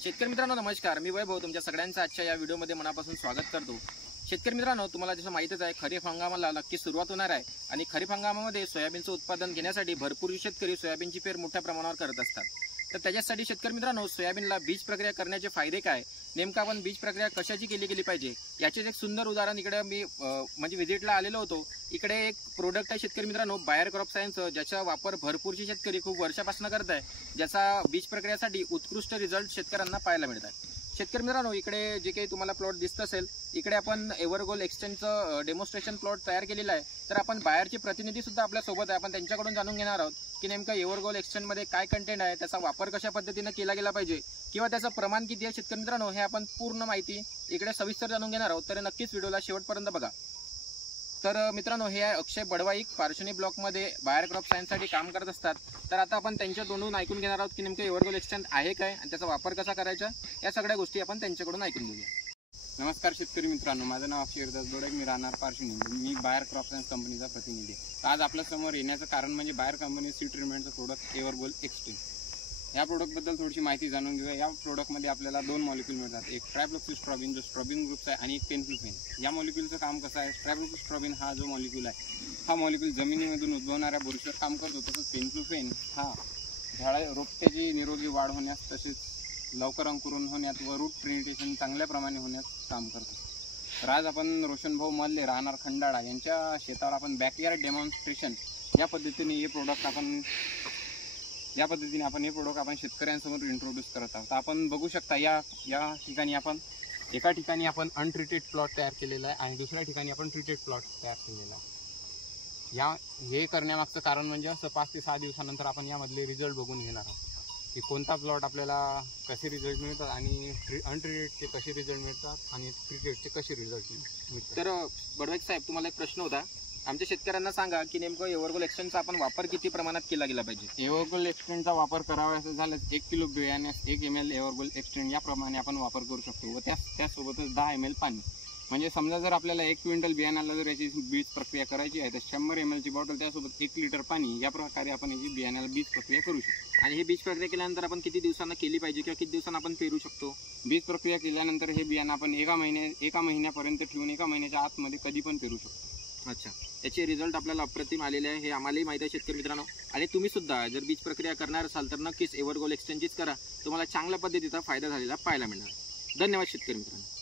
शेतकरी मित्रांनो नमस्कार, मी वैभव तुमच्या सगळ्यांचं आजच्या या व्हिडिओमध्ये मनापासून स्वागत करतो। शेतकरी मित्रांनो, तुम्हाला जसं माहितीच आहे खरीप हंगामाला नक्की सुरुवात होणार आहे आणि खरीप हंगामामध्ये सोयाबीनचं उत्पादन घेण्यासाठी भरपूर शेतकरी सोयाबीनची पेर मोठ्या प्रमाणावर करत असतात। तर त्याच्यासाठी शेतकरी मित्रांनो, सोयाबीनला बीज प्रक्रिया करण्याचे फायदे काय, नेमका आपण बीज प्रक्रिया कशाची केली गेली पाहिजे याचे एक सुंदर उदाहरण इकडे मी म्हणजे व्हिजिटला आलेलो होतो। इकडे एक प्रोडक्ट आहे शेतकरी मित्रांनो, बायर क्रॉप सायन्स, ज्याचा वापर भरपूरशी शेतकरी खूप वर्षापासून करत आहे, ज्याचा बीज प्रक्रियासाठी उत्कृष्ट रिझल्ट शेतकऱ्यांना पाहायला मिळतात। शेतकरी मित्रांनो, इकडे जे काही तुम्हाला प्लॉट दिसत असेल, इकडे आपण एव्हरगोल्ड एक्सटेंडचं डेमॉन्स्ट्रेशन प्लॉट तयार केलेला आहे। तर आपण बायरचे प्रतिनिधी सुद्धा आपल्या सोबत आहे, आपण त्यांच्याकडून जाणून घेणार आहोत की नेमका एव्हरगोल्ड एक्सटेंडमध्ये काय कंटेंट आहे, त्याचा वापर कशा पद्धतीने केला गेला पाहिजे किंवा त्याचं प्रमाण किती आहे। शेतकरी मित्रांनो, हे आपण पूर्ण माहिती इकडे सविस्तर जाणून घेणार आहोत, तर नक्कीच व्हिडिओला शेवटपर्यंत बघा। तर मित्रांनो, हे आहे अक्षय बडवाईक, पार्शनी ब्लॉकमध्ये बायर क्रॉप सायन्ससाठी काम करत असतात। तर आता आपण त्यांच्या तोंडून ऐकून घेणार आहोत की नेमकं एव्हरगोल्ड एक्सटेंड आहे काय आणि त्याचा वापर कसा करायचा, या सगळ्या गोष्टी आपण त्यांच्याकडून ऐकून घेऊया। नमस्कार शेतकरी मित्रांनो, माझं नाव अक्षय बडवाईक, मी राहणार पार्शनी, मी बायर क्रॉप सायन्स कंपनीचा प्रतिनिधी आहे। आज आपल्या समोर येण्याचं कारण म्हणजे बायर कंपनी सीड ट्रीटमेंटचं प्रोडक्ट एव्हरगोल्ड एक्सटेंड। या प्रोडक्टबद्दल थोडीशी माहिती जाणून घेऊया। या प्रोडक्टमध्ये आपल्याला दोन मॉलिक्यूल मिळतात, एक ट्रायफ्लोक्सिस्ट्रॉबिन जो स्ट्रॉबिन ग्रुपचा आहे आणि एक पेनफ्लुफेन। या मॉलिक्यूलचं काम कसं आहे, ट्रायफ्लोक्सिस्ट्रॉबिन हा जो मॉलिक्यूल आहे, हा मॉलिक्यूल जमिनीमधून उद्भवणाऱ्या बुरशीवर काम करतो। तसंच पेनफ्लुफेन हा रोपट्याची निरोगी वाढ होण्यास, तसेच लवकर अंकुरण होण्यात व रूट पेनिट्रेशन चांगल्या प्रमाणे होण्यास काम करतो। तर आज आपण रोशनभाऊ मल्ले, राहणार खंडाळा, यांच्या शेतावर आपण बॅकयार्ड डेमॉन्स्ट्रेशन या पद्धतीने हे प्रोडक्ट आपण शेतकऱ्यांसमोर इंट्रोड्यूस करत आहोत। आपण बघू शकता या ठिकाणी आपण एका ठिकाणी आपण अनट्रीटेड प्लॉट तयार केलेला आहे आणि दुसऱ्या ठिकाणी आपण ट्रीटेड प्लॉट तयार केलेला आहे। हे करण्यामागचं कारण म्हणजे असं 5 ते 6 दिवसानंतर आपण यामधले रिझल्ट बघून घेणार आहोत की कोणता प्लॉट आपल्याला कसे रिझल्ट मिळतात आणि अनट्रीटेडचे कसे रिझल्ट मिळतात आणि ट्रीटेडचे कसे रिझल्ट मिळतात। तर बडवाईक साहेब, तुम्हाला एक प्रश्न होता, आमच्या शेतकऱ्यांना सांगा की नेमकं एव्हरगोल्ड एक्सटेंडचा आपण वापर किती प्रमाणात केला गेला पाहिजे। एव्हरगोल्ड एक्सटेंडचा वापर करावा असं झालं 1 किलो बियाण्यास 1 ml एव्हरगोल्ड एक्सटेंड याप्रमाणे आपण वापर करू शकतो व त्यासोबतच 10 ml पाणी। म्हणजे समजा जर आपल्याला 1 क्विंटल बियाण्याला जर याची बीज प्रक्रिया करायची आहे तर 100 ml ची बॉटल त्यासोबत 1 लिटर पाणी, या प्रकारे आपण याची बियाण्याला बीज प्रक्रिया करू शकतो। आणि हे बीज प्रक्रिया केल्यानंतर आपण किती दिवसांना केली पाहिजे किंवा किती दिवसांना आपण पेरू शकतो? बीज प्रक्रिया केल्यानंतर हे बियाणं आपण एका महिन्यापर्यंत ठेवून 1 महिन्याच्या आतमध्ये कधी पण पेरू शकतो। अच्छा, याचे रिझल्ट आपल्याला अप्रतिम आलेले आहे, हे आम्हालाही माहिती आहे शेतकरी मित्रांनो। आणि तुम्ही सुद्धा जर बीज प्रक्रिया करणार असाल तर नक्कीच एव्हरगोल्ड एक्सटेंडच करा, तुम्हाला चांगल्या पद्धतीचा फायदा झालेला पाहायला मिळणार। धन्यवाद शेतकरी मित्रांनो।